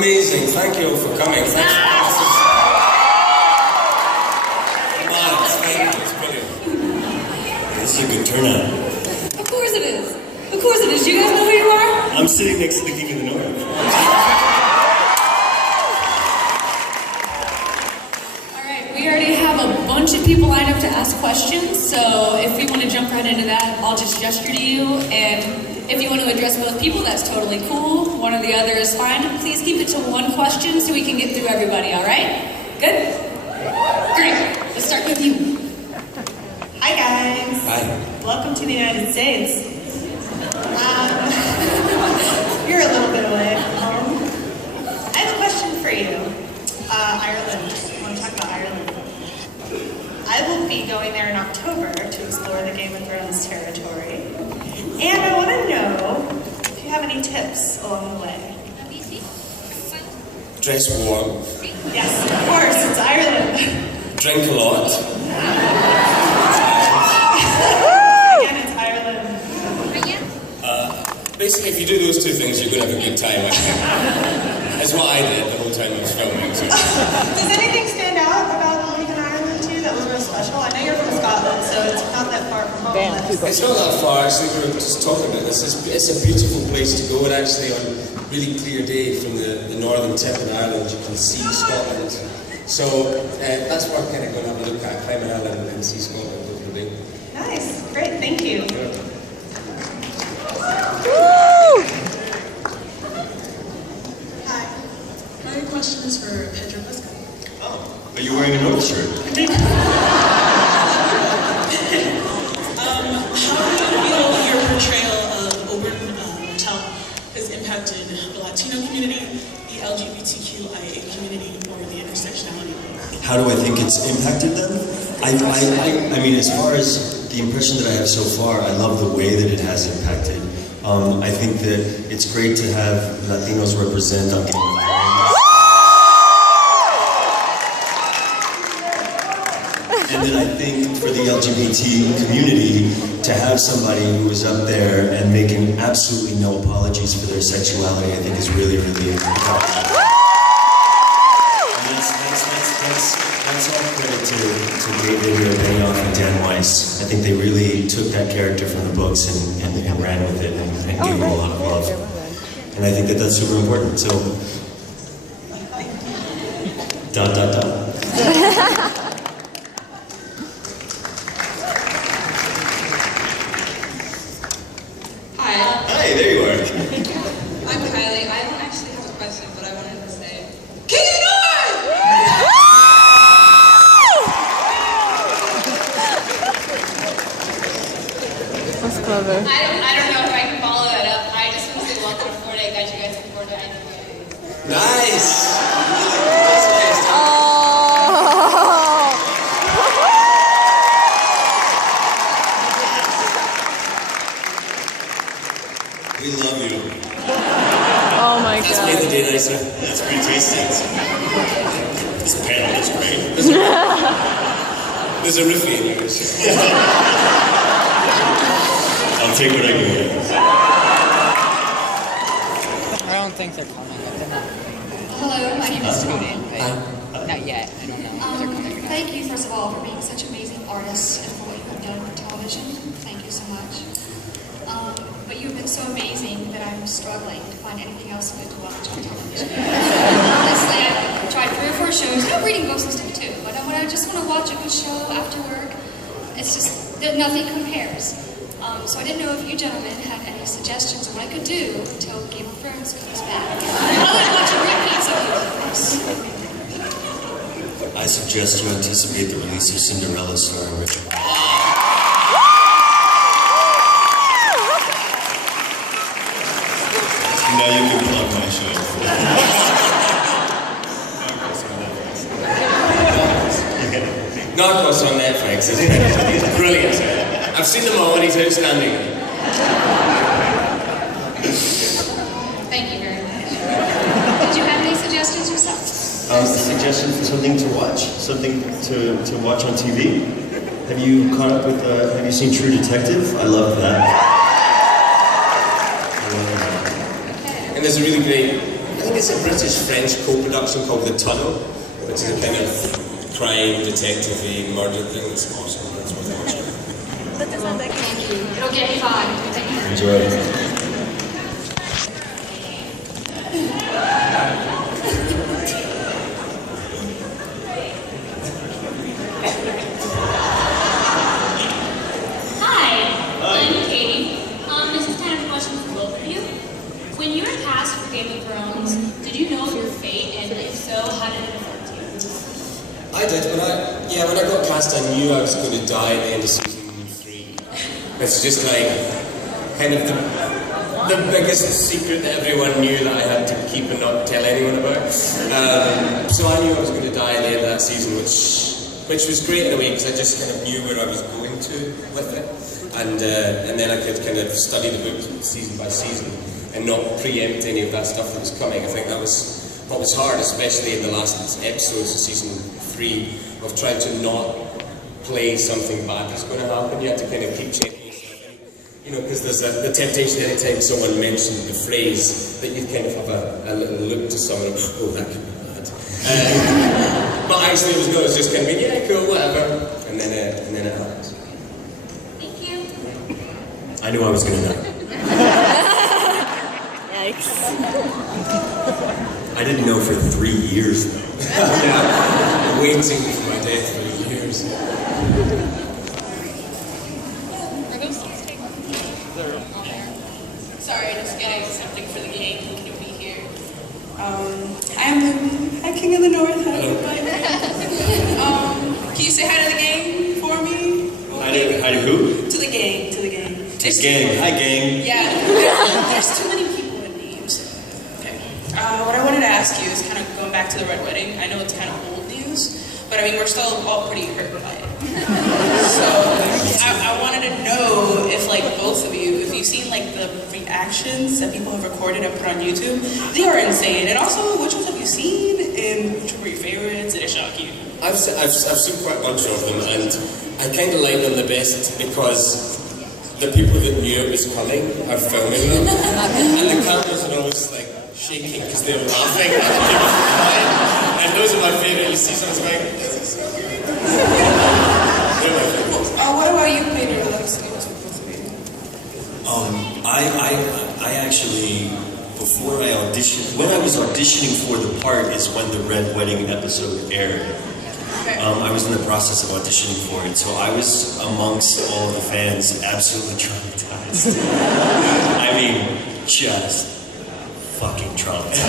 Amazing. Thank you all for coming. Thanks for asking. Come on, thank you. It's brilliant. This is a good turnout. Of course it is. Of course it is. Do you guys know who you are? I'm sitting next to the King of the North. We already have a bunch of people lined up to ask questions, so if we want to jump right into that, I'll just gesture to you, and if you want to address both people, that's totally cool. One or the other is fine. Please keep it to one question so we can get through everybody, all right? Good? Great. Let's start with you. Hi, guys. Hi. Welcome to the United States. You're a little bit away from home. I have a question for you. Ireland. I want to talk about Ireland. I will be going there in October to explore the Game of Thrones territory. And I want to know if you have any tips along the way. Dress warm. Yes, of course, it's Ireland. Drink a lot. Again, it's Ireland. Basically, if you do those two things, you're going to have a good time, I think. That's what I did the whole time I was filming. So. Does anything stand out about living in Ireland too that was real special? I know you're from Scotland, so it's not that far from home. It's not that far, actually. We were just talking about this. It's a beautiful place to go, and actually on a really clear day from the northern tip of Ireland, you can see Scotland. So that's what I'm kind of going to have a look at, climb an island and see Scotland over the day. Nice, great, thank you. Hi. My question is for Pedro Pascal. Oh, are you wearing a North shirt? How do you feel your portrayal of Oberyn Martell has impacted the Latino community, the LGBTQIA community, or the intersectionality? How do I think it's impacted them? I mean, as far as the impression that I have so far, I love the way that it has impacted. I think that it's great to have Latinos represent on Game of Thrones. And then I think for the LGBT community, to have somebody who is up there and making absolutely no apologies for their sexuality, I think is really, really important. And that's all credit to David Benioff and Dan Weiss. I think they really took that character from the books and ran with it and gave him a lot of love. And I think that that's super important. So, ... Hi. Hi, there you are. I'm Kylie. I don't actually have a question, but I wanted to say, King of the North! That's clever. I don't know if I can follow that up. I just want to say welcome to Fortnite. Got you guys in Fortnite. Nice! Oh. We love you. Oh my God. That's made the day nicer. That's pretty tasty. This panel is great. There's a roofie in yours. I'll take what I can get. I don't think they're coming. They're not. Hello, my name is Tony. Not yet. I don't know if they're coming or not. Thank you, first of all, for being such amazing artists and for what you have done for television. Thank you so much. But you've been so amazing that I'm struggling to find anything else good to watch on television. Honestly, I've tried 3 or 4 shows. I'm reading books and stuff too, but when I just want to watch a good show after work, it's just that nothing compares. So I didn't know if you gentlemen had any suggestions of what I could do until Game of Thrones comes back. Other than watching repeats of it, of course. I suggest you anticipate the release of Cinderella starring Richard. Now you can plug my show. Narcos on Netflix is brilliant. I've seen them all and he's outstanding. Thank you very much. Did you have any suggestions yourself? A suggestion for something to watch? Something to watch on TV? Have you caught up with, have you seen True Detective? I love that. And there's a really great, I think it's a British-French co-production called The Tunnel, which is a kind of crime, detective-y, murder thing. It's awesome. That's worth watching. Thank you. It'll get 5. Enjoy. When you were cast for Game of Thrones, did you know of your fate, and if so, how did it affect you? I did. When I got cast, I knew I was going to die at the end of season 3. It's just like kind of the biggest secret that everyone knew that I had to keep and not tell anyone about. So I knew I was going to die at the end of that season, which was great in a way because I just kind of knew where I was going to with it, and then I could kind of study the book season by season and not preempt any of that stuff that was coming. I think that was what was hard, especially in the last episodes of season 3, of trying to not play something bad that's going to happen. You have to kind of keep checking yourself. You know, because there's the temptation anytime someone mentioned the phrase that you kind of have a little look to someone, oh, that could be bad. But actually it was good. It was just kind of, yeah, cool, whatever. And then it happened. Thank you. I knew I was going to die. I didn't know for 3 years though. Yeah, waiting for my death for years. Sorry, just getting something for the game. Can you be here? I'm Lucy. Hi, King of the North. How everybody? Can you say hi to the gang for me? Hi to who? To the gang. To the gang. Hi gang. Yeah, there's too many people in names. Okay. What I wanted to ask you is kind of going back to the Red Wedding. I know it's kind of old news, but I mean, we're still all pretty hurt by it. So I wanted to know if, like, both of you, if you've seen, like, the reactions that people have recorded and put on YouTube, they are insane. And also, which ones have you seen, and which were your favorites? Did it shock you? I've seen quite a bunch of them, and I kind of like them the best because the people that knew it was coming are filming them, and the cameras are always like shaking because they're laughing and people are crying, and those are my favourite. You see someone's going, this is so great. They're my favourites. What about you, Pedro? I actually, before I auditioned, when I was auditioning for the part is when the Red Wedding episode aired. I was in the process of auditioning for it, so I was amongst all of the fans absolutely traumatized. I mean, just fucking traumatized.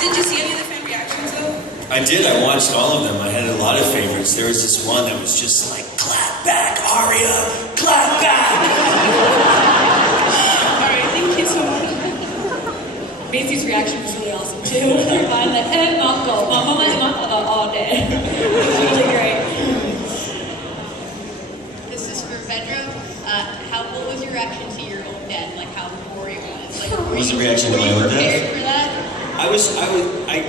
Did you see any of the fan reactions though? I did, I watched all of them. I had a lot of favorites. There was this one that was just like, clap back, Aria, clap back! Alright, thank you so much. Macy's reaction was really awesome too. I'm like, hey, mom, go. Mama all day. It was really great. This is for Pedro. What was your reaction to your own death? Like how gory it was? Like, What was the reaction to my own death? Were you prepared for that?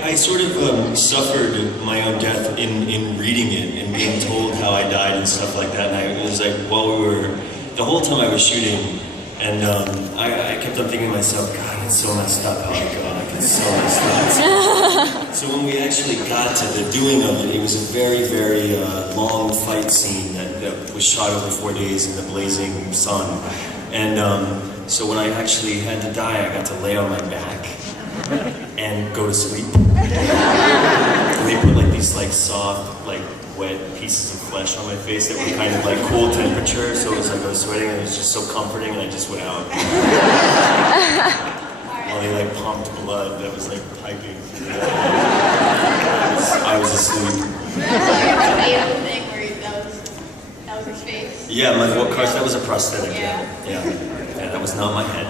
I sort of suffered my own death in reading it and being told how I died and stuff like that. And it was like, the whole time I was shooting, and I kept on thinking to myself, God, it's so messed up how I go. Like, it's so messed up. So when we actually got to the doing of it, it was a very, very long fight scene that was shot over 4 days in the blazing sun. And so when I actually had to die, I got to lay on my back and go to sleep. And they put like these like soft, like wet pieces of flesh on my face that were kind of like cool temperature, so it was like I was sweating and it was just so comforting, and I just went out. While they like pumped blood that was like piping through the I was asleep. Thing where that was his face. Yeah, of course that was a prosthetic. Yeah, that was not my head.